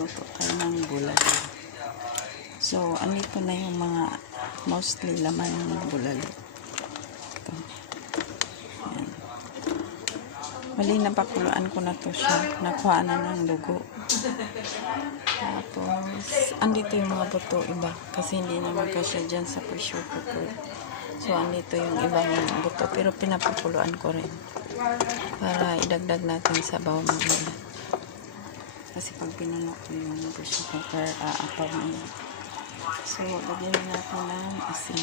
magluto tayo ng bulalo. So, andito na yung mga mostly laman ng bulalo. Ito. Ayan. Mali na pakuluan ko na to siya. Nakuha na ng dugo. Tapos, andito yung mga buto iba. Kasi hindi naman kasya dyan sa pressure cooker. So, andito yung ibang buto. Pero pinapakuluan ko rin. Para idagdag natin sa bawang mamaya. Kasi pag pinuno ko yung pressure cooker, aapaw na yun. So, lagyan na natin ng asin.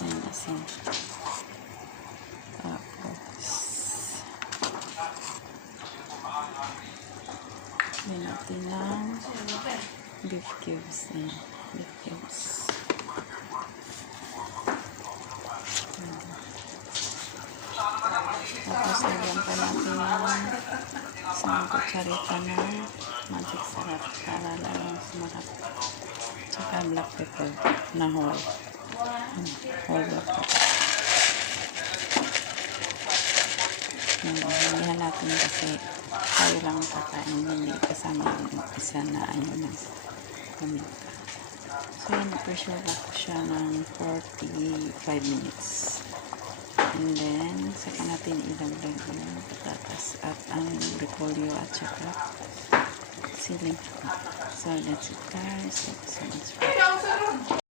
Ayan, asin. Tapos, lagyan natin ng beef cubes. Ayan, beef cubes. Ayan. Tapos, lagyan pa natin ng isang kutsarita na magic sarap para lalong sumarap. Tsaka black pepper na whole. Ayan, Whole black pepper. Yan, hinihan natin kasi tayo lang kakain, hindi kasama yung isa na ayaw ng paminta. So, yun, pressure lock siya ng 45 minutes. And then, saka natin ilagdag yung patatas at ang repolyo at saka siling. So, that's it guys. Thank you so much